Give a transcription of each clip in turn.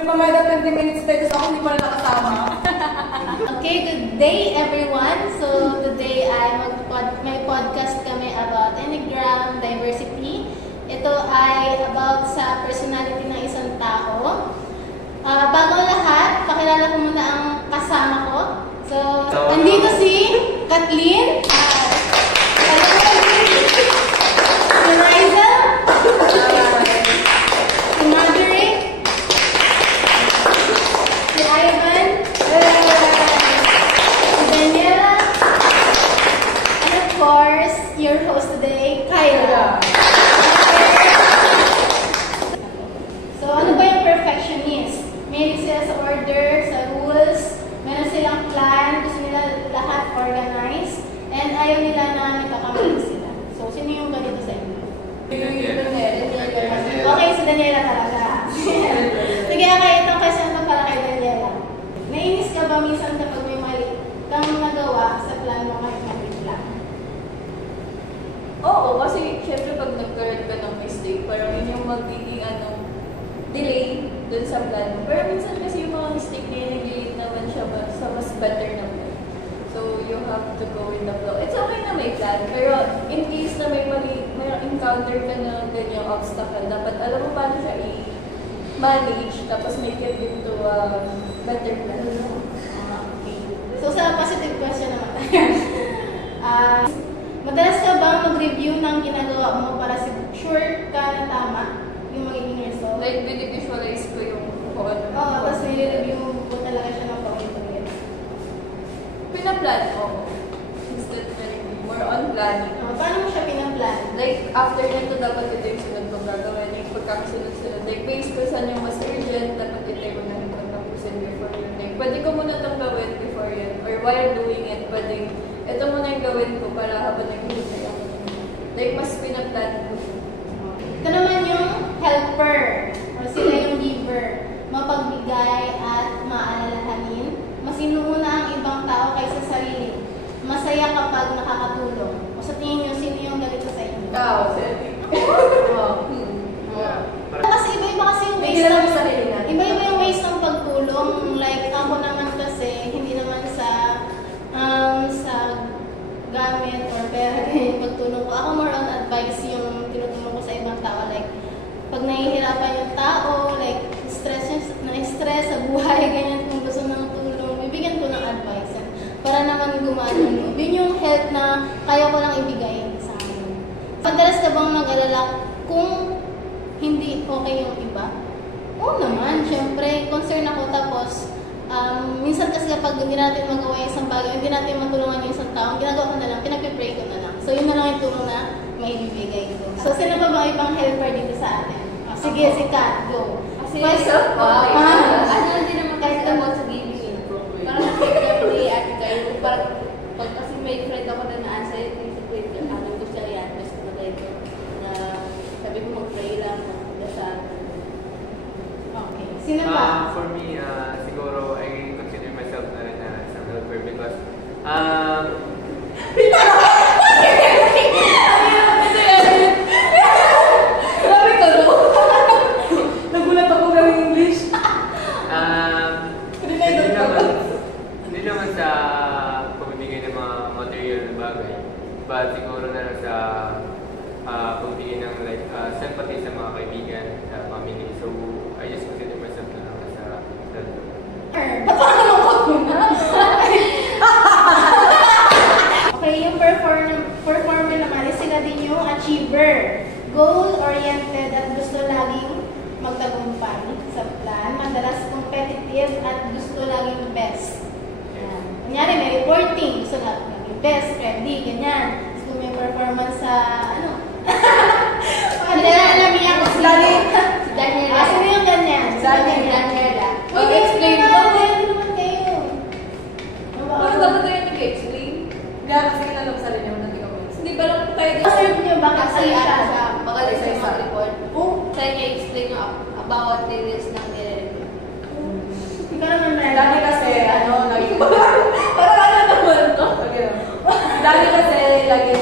Mamaya 20 minutes tayo kasi ako hindi pa rin nakasama. Okay, good day everyone. So today ay may podcast kami about Enneagram Diversity. Ito ay about sa personality ng isang tao. Bago lahat, pakilala ko muna ang kasama ko. So, andito si Kathleen, si Riza, si Marjorie, si Ivan, si Daniela, and of course, your host today, Kyla. So, ano ba yung perfectionist? Mahilig sila sa order, sa rules, meron silang plan, gusto nila lahat organized, and ayaw nila na nagkakamali sila. So, sino yung ganito sa inyo? Okay, si Daniela talaga. Sige, okay, itong question na para kay Daniela. Nainis ka ba minsan kapag may mali kang nagawa sa plan mo kahit mali lang? Oo, kasi syempre pag nag-correct ka ng mistake, parang yun yung magiging delay dun sa plan mo. Pero minsan kasi yung mga mistake na yun, nag-lead naman siya sa mas better na plan. So, you have to go with the flow. It's okay na may plan, pero in case na may encounter ka na ganyang obstacle, dapat alam mo paano siya i-manage, tapos make it into a better plan. Okay. So, sa positive question naman tayo. Madalas ka bang mag-review ng ginagawa mo para sure ka na tama yung magiging result? Like, visualize ko yung kung ano. Oo, tapos nire-review mo talaga siya ng paulit-ulit. Pinaplan ko. Instead na more on planning. Paano mo siya pinaplan? Like, after nito, dapat ito yung sunod kong gagawin. Yung pagkakasunod-sunod. Like, based ko saan yung mas urgent, dapat ito yung unahin kong tapusin before yun. Like, pwede ko muna itong gawin before yun. Or while doing it, pwede ito muna yung gawin ko para habang nag-hintay ako. Like, mas pinaplan ko. Ito naman yung helper. O sila yung giver. Mapagbigay at maalalahanin. Mas inuuna ang ibang tao kaysa sarili. Masaya kapag nakakatulong. O sa tingin nyo, sino yung ganito sa inyo? Kasi iba-iba kasi yung ways iba-iba yung ways ng pagtulong. Like, ako naman kasi, hindi naman sa gamit or pera yung pagtulong ko. Ako more on advice yung tinutulong ko sa ibang tao. Like, pag nahihirapan yung tao, like, na-stress sa buhay, ganyan, kung gusto ng tulong, bibigyan ko ng advice. Para naman gumana loob. Yun yung help na kaya ko lang ibigay sa akin. Madalas ka bang mag-alala kung hindi okay yung iba? Oo naman, syempre, concern ako. Tapos, minsan kasi kapag hindi natin magawa yung isang bagay, hindi natin matulungan yung isang tao, ginagawa ko na lang, pinag-pray ko na lang. So, yun na lang yung tulong na maibibigay ko. So, sino ba ba ibang helper dito sa atin? Sige, si Kat, go. Kasi, ano din naman kasi about sa giving in. Parang kasi ate kayo, parang pag kasi may friend ako na naan sa'yo, yung ano ko siya yan, tapos kumagay ko na sabi ko mag-pray lang, magdasal. Okay. Sino ba? For me, siguro, I consider myself na rin isang helper because, Grabe ka no? Nagulat ako gawing English. hindi naman sa pagbibigay ng mga material na bagay, but siguro na lang sa pagbibigay ng sympathy sa mga kaibigan, sa family. So, I just consider myself na lang as a helper. Napakalungkot mo na. Okay, yung performer naman, sila din yung achiever. Goal-oriented at gusto laging magtagumpay sa plan. Madalas competitive at gusto laging best. Yan. Kunyari, may reporting. Gusto laging best, ready, ganyan. Gusto may performance sa, Hindi na alam niya kung sino. Si Daniela. Sino yung ganyan? Daniela. Explain mo. Naman kayo. Ano dapat tayo nag-explain? Kaya kasi kinalap sa rin yung naging ako. Hindi ba lang tayo Serve niyo bakit kasi siya? magaling sa mga report. Kaya niya explain yung about the list ng nire-report. Ikaw naman, Mary. Dati kasi, lagi Parang ano naman to? Dati kasi, lagi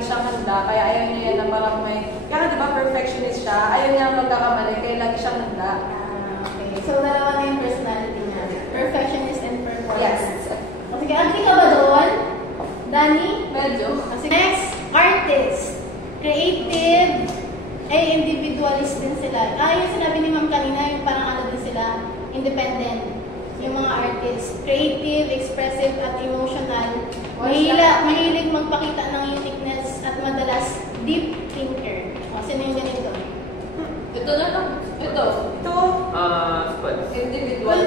siyang handa, kaya ayaw niya yan na parang may, kaya di ba perfectionist siya, ayaw niya magkakamali, kaya lagi siyang handa. Okay. So, sila. Yung sinabi ni Ma'am kanina, yung parang ano din sila, independent. Yung mga artists, creative, expressive, at emotional. Mahilig magpakita ng uniqueness at madalas deep thinker. O, sino yung ganito? Ito na lang. Ito. Spots. Individual.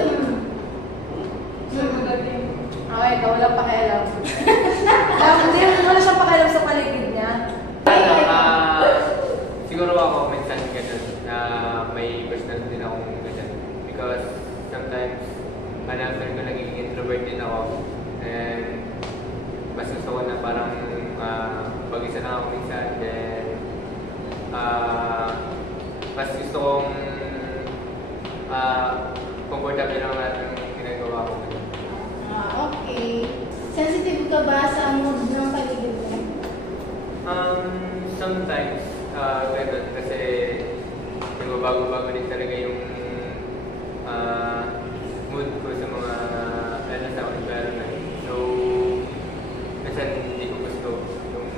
So, magaling. Okay, ito, walang pakialam. Hindi, wala siyang pakialam sa paligid niya. Siguro ako minsan ganun na may personal din akong ganun. Because sometimes, after ko naging introvert din ako. And mas gusto ko na parang mag-isa lang ako minsan. Then, mas gusto kong comfortable lang natin yung ginagawa ko. Okay. Sensitive ka ba sa mood ng paligid mo? Sometimes, ganun. Kasi nagbabago-bago din talaga yung mood ko sa mga sa environment. So, minsan hindi ko gusto yung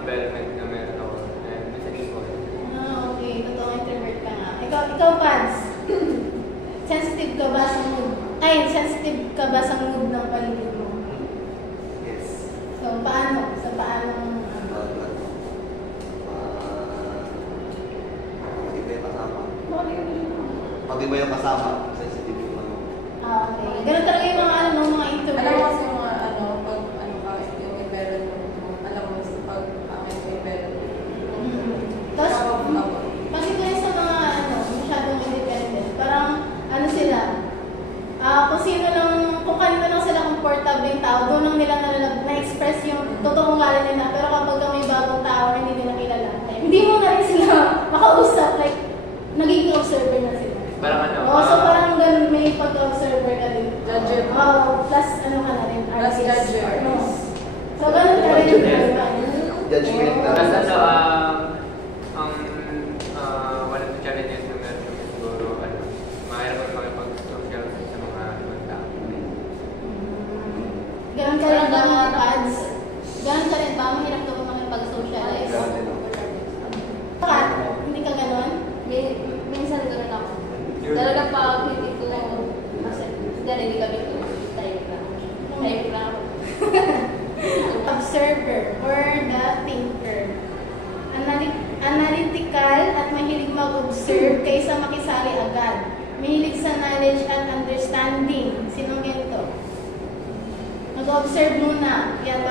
environment na meron ako. And minsan hindi ko. Okay. Totoo, introvert ka nga. Ikaw, Pans. Sensitive ka ba sa mood? Sensitive ka ba sa mood ng paligid mo? Yes. So, paano? Sa paano? Pag iba yung kasama, sensitive yung ano. Okay. Ganun talaga yung mga mga introvert. Alam mo kasi yung mga pag yung environment mo, alam mo pag yung environment mo. Tapos, pag ito yung sa mga masyadong independent, parang sila, kung sino lang, kung kanino lang sila comfortable yung tao, doon lang nila na-express yung totoong ugali nila. Pero kapag may bagong tao na hindi nila kilala, hindi mo na rin sila makausap, like, nagiging observer na sila. Parang So parang ganun, may pag-observer ka din. Judger. Plus ka na rin, Plus artist. judger. So ganun ka rin yung Judgment na. Tapos one of the challenges na meron kami siguro, mahirap ang makipag-social sa mga ibang tao. Ganun ka rin ba mga pads? Ganun ka rin ba? Mahirap ka ba makipag-socialize? Ganun din ako. Bakit? Hindi ka ganun? Minsan gano'n ako. Talaga pag hindi ko, kasi hindi kami ko, type lang ako. Observer or the thinker. Analytical at mahilig mag-observe kaysa makisali agad. Mahilig sa knowledge at understanding. Sinong ganito? Mag-observe muna. Yan,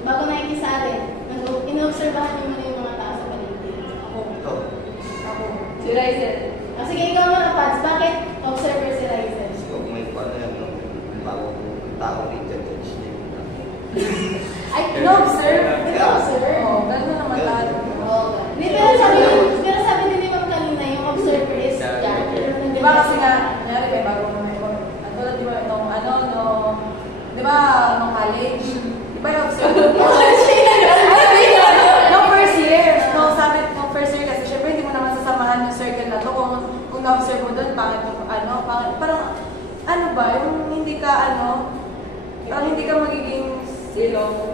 bago nakikisali. Ino-observahan nyo muna yung mga tao sa paligid. Ito. Si Ryzen. Sige, ikaw mga pads. Bakit observer si Ryzen? Kasi kung may paano yan, bagong tao rin dyan, judge niya yung Ay, no-observe. Ino-observe. Gano'n naman lahat. Hindi, pero sabi din ni Ma'am kanina, yung observer is judge. Di ba kasi nga, nangyari may bagong tulad di ba nung di ba nung college? Di ba na-observe? Nung first year, nung first year kasi syempre hindi mo naman sasamahan yung circle na to kung na-observe mo doon, pangit parang yung hindi ka parang hindi ka magiging belong,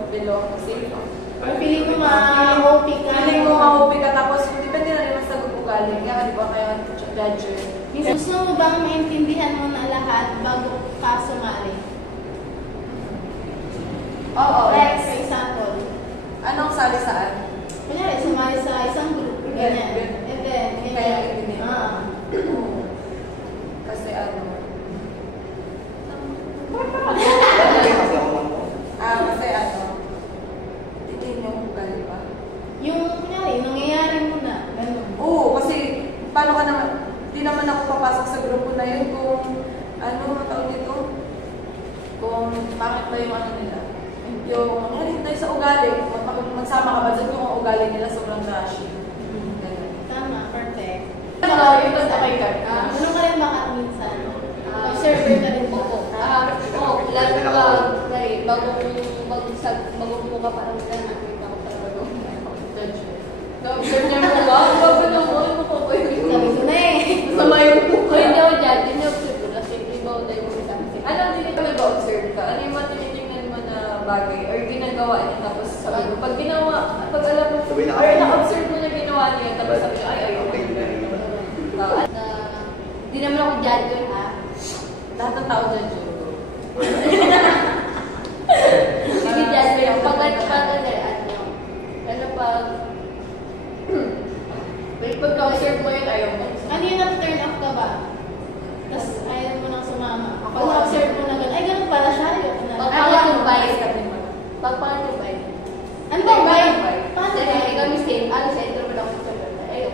safe. Feeling mo ma-OP ka. Feeling mo ma-OP ka, tapos depende na rin ang sagot ugali. Kaya di ba kayo judger? Gusto mo bang maintindihan mo na lahat bago ka sumali? Oo. Like, for example, Anong sali saan? kunyari, sumali sa isang group, ganyan. Event, Kaya ganyan. ganyan. Oo. Kasi Kasi ako lang po. kasi titignan yung ugali pa. Yung, kunyari, nangyayari mo na, gano'n. Oo, kasi paano ka naman, di naman ako papasok sa grupo na yun kung tawag dito? Kung pangit na yung nila. Yung, tayo sa ugali, magsama ka ba dyan kung ang ugali nila sobrang trashy. Ganun. Tama, perfect. Yung basta kay Kat. Ano ka rin bakit minsan? Observer ka rin po. Lalo ka, bago mo ka parang nakita ko talaga judge. Na-observe niya mo ba? Bago na mo, ano ko ba yun? Sabi ko na eh. Sama yung mukha. Hindi ako judge, hindi observe ko kasi iba ko tayo mo sa akin. Ano, hindi ka nag-observe ka? Ano yung mga tinitingnan mo na bagay or ginagawa niya tapos sabi mo, pag alam mo, Sabi na or na-observe mo na ginawa niya tapos sabi ko, dyan yun, ha? Lahat ng tao dyan, Joe. Sige, dyan yun. Wait, pagka-observe mo yun, ayaw mo. Ano yun, turn off ka ba? Tapos ayaw mo nang sumama. Pag observe mo na gano'n, ay ganun pala siya. Pagpangat yung vibe. Pagpangat yung vibe. Ano ba yung vibe? Paano Dahil vibe? ikaw yung same, sentro mo lang sa gano'n. Ayaw.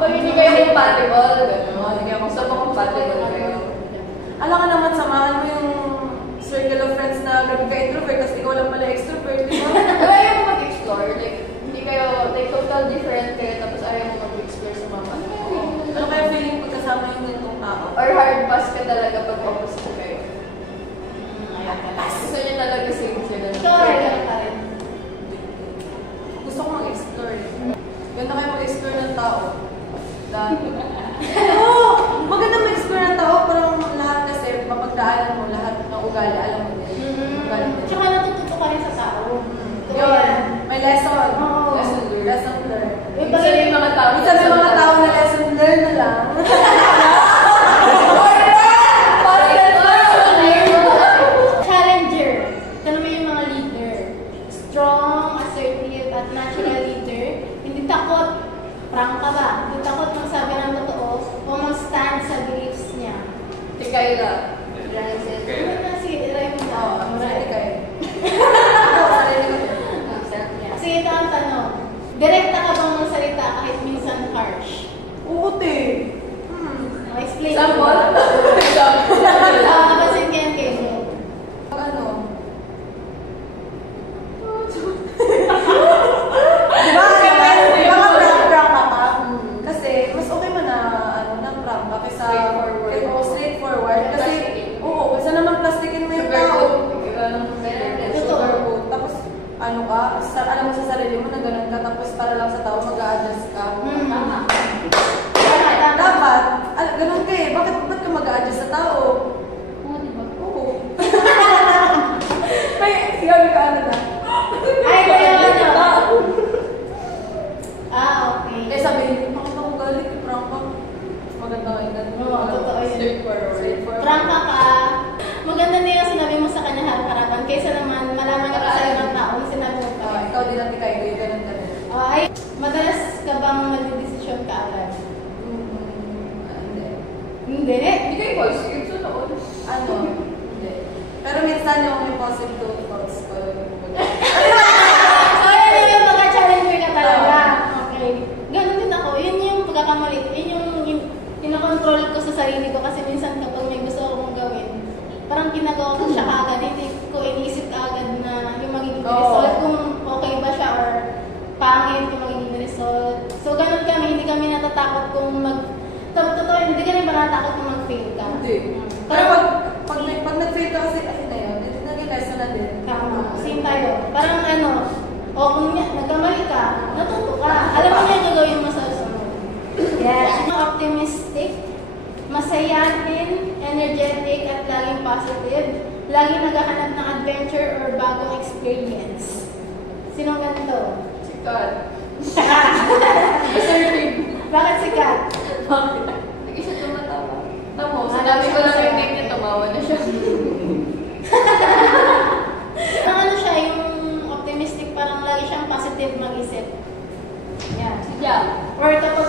Pag hindi kayo compatible, gano'n. Hindi kayo gusto mo compatible kayo. Alam ka naman, samahan mo yung circle of friends na grabe ka introvert kasi ikaw lang pala extrovert, di ba? Pero ayaw mo mag-explore. Like, hindi kayo, like, total different kayo, tapos ayaw mo mag-explore sa mama. Ano kaya feeling pag kasama yung ganitong tao? Or hard pass ka talaga pag opposite kayo. Ayaw pala. Gusto niya talaga same sila. Ikaw rin, ganun pa rin. Gusto ko mag-explore. Ganda kayo mag-explore ng tao. Dahil. Oo! Maganda mag-explore ng tao, parang lahat kasi mapagdaanan mo, lahat ng ugali, alam mo din. Ugali mo. Tsaka natututo ka rin sa tao. Yun, may lesson. Oo. Lesson learned. Lesson learned. Minsan may mga tao. Minsan may mga tao na lesson learned na lang. Challenger. Ito naman yung mga leader. Strong, assertive, at natural leader. Hindi takot. Prank ka ba? Hindi takot magsabi ng totoo o mag-stand sa beliefs niya. Hindi kayo lang. Okay. Ano na, sige, try mo na. Oo, masarili kayo. Sige, ito ang tanong. Direkta ka bang magsalita kahit minsan harsh? Oo, te. Explain Example? mo. Example. Kapansin kayo kayo. Ano? Diba prank ka pa? Kasi, mas okay man na, na prank ka kaysa straightforward. Kasi, oo, kaysa naman plastikin mo yung tao. Sugarcoat. Tapos, ano ka, alam mo sa sarili mo na ganun ka, tapos para lang sa tao mag-a-adjust ka. Tama. Dapat, ganun ka eh. Ba't ka mag-a-adjust sa tao? Oo, diba? Oo. May, sigabi ka ano na. Ay, kaya ano? Okay. Eh sabihin, bakit ako galit? Prank ka. Maganda ka yung ganun. Oo, totoo yun. Straightforward. Prangka ka. Maganda na yung sinabi mo sa kanya harap-harapan kaysa naman malaman ka sa ibang tao na sinabi mo pa. Ikaw din natin kayo, yung ganun ka din. Ay, madalas ka bang mag-desisyon ka agad? Hindi. Hindi. Hindi kayo boys. Yung sunod. Ano? Hindi. Pero minsan yung impulsive thoughts ko. So, yun yung pagka-challenger ka talaga. Okay. Ganun din ako. Yun yung pagkakamali. Yun yung kinokontrol ko sa sarili ko kasi minsan kapag may gusto akong gawin, parang ginagawa ko siya agad. Hindi ko iniisip agad na yung magiging result kung okay ba siya or pangit yung magiging result. So, ganun kami. Hindi kami natatakot kung totoo, hindi ka rin ba natatakot kung mag-fail ka? Hindi. Pero pag nag-fail ka kasi, ayun na yun. Naging lesson na din. Tama. Same tayo. Parang ano, o kung nagkamali ka, natuto ka. Alam mo na gagawin mo sa susunod. Yes. Optimistic, masayahin, energetic, at laging positive. Laging naghahanap ng adventure or bagong experience. Sinong ganito? Sikat. Bakit sikat? Hindi siya tumatawa. Tamo, sinabi ko lang yung name niya, tumawa na siya. Ang ano siya, yung optimistic, parang lagi siyang positive mag-isip. Yan. Yeah. Or kapag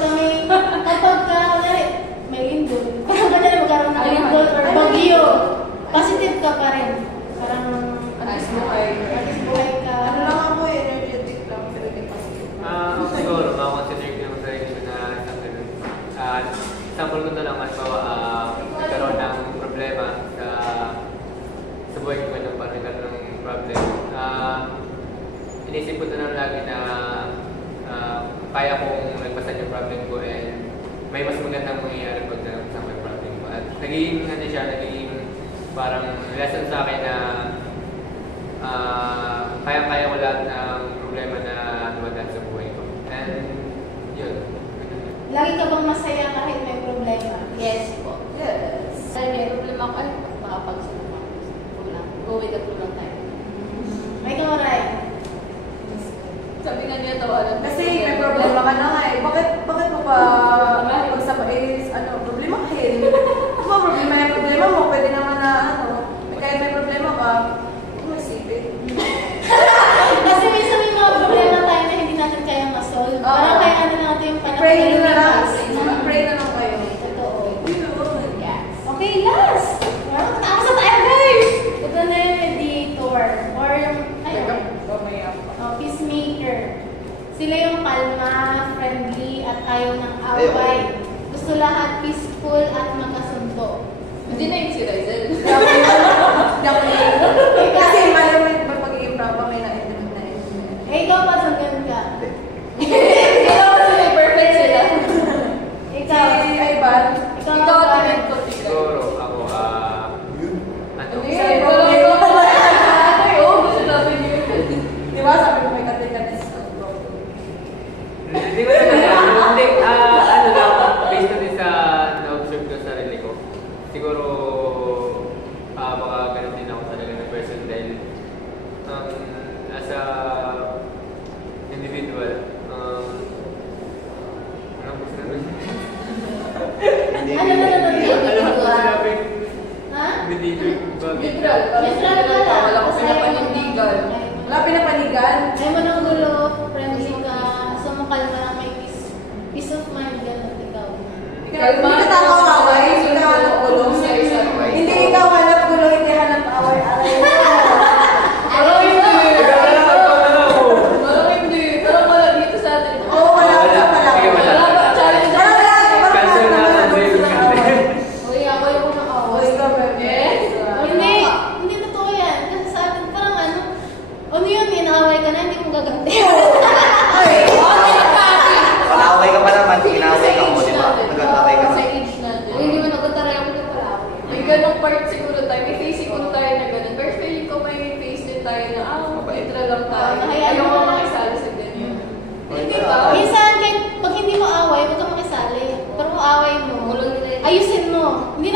may lindol, parang ganyan magkaroon ng lindol or bagyo, positive ka pa rin. Parang, Alis mo kayo. alis buhay ka. Ano lang ako, energetic lang, pero hindi positive. Siguro, makakonsider ko yung sarili ko na isang ganun. Example ko na lang, nagkaroon ng problema sa buhay ko ganun, parang nagkaroon ng problem. Inisip ko na lang lagi na kaya kong nagpasan yung problem ko and may mas magandang mangyayari pag nagpasan yung problem ko. At naging parang lesson sa akin na kaya-kaya ko lahat ng problema na dumadaan sa buhay ko. And yun. Lagi ka bang masaya kahit may problema? Yes po. Yes. Dahil may problema ko, ay, makapagsunod ako. Go with the flow lang tayo. May kawaray. Sabi nga niya, tawanan. Kasi may problema ka na nga eh. Bakit mo pa pagsama is, problema ka eh. ayaw ng away. Gusto lahat peaceful at magkasundo. Hindi na yun si Rizel. Kasi mali mo yung pag-i-prank pa may na-intimate na intimate. Eh, ikaw pa sundan ka. Ikaw kasi perfect sila. Ikaw. Si Ivan. Ikaw Ikaw ba? tingin ko, tingin. Siguro ako, ano? Hindi, wala ko pala. Oo, gusto namin yun. Di ba sabi ko may katiganis sa bro? Hindi ko na hindi, ano lang, based na din sa na-observe ko sa sarili ko. Siguro, baka ganun din ako talaga na person dahil as a individual, ano ko sinabi? Ano ba naman yun? Ano ko sinabi? Ha? Individual ba? Neutral. Neutral ka lang. Wala ko Kasi pinapanindigan. Wala pinapanigan. Ayaw mo ng gulo, friendly ka, sumakalma lang may peace of mind, gano'n ikaw. Hindi ka tama away, hindi ka hanap gulo. Hindi ikaw hanap gulo, hindi hanap away. Parang hindi. Parang hindi. Parang wala dito sa atin. Oo, wala ka pala. Sige, wala. Wala ba? Challenge. Cancel na ang Wala sa'yo. Uy, ako yung unang Oo, away. ikaw, bebe. Hindi totoo yan. Kasi sa atin, parang ano yun, inaaway ka na, hindi mo gaganti. Pag-away ka pa naman, inaway ka mo, di ba? Nag-away ka Sa na. age natin. Hindi mo nagutaray ako ng palaway. May ganong part siguro tayo. May facing ko tayo na ganun. Pero feeling ko may face din tayo na, neutral lang tayo. Hayaan Ayaw mo ko na. makisali sa ganyan. Hindi Wala. ba? Minsan, pag hindi mo away, huwag kang makisali. Pero kung away mo, ayusin mo. Hindi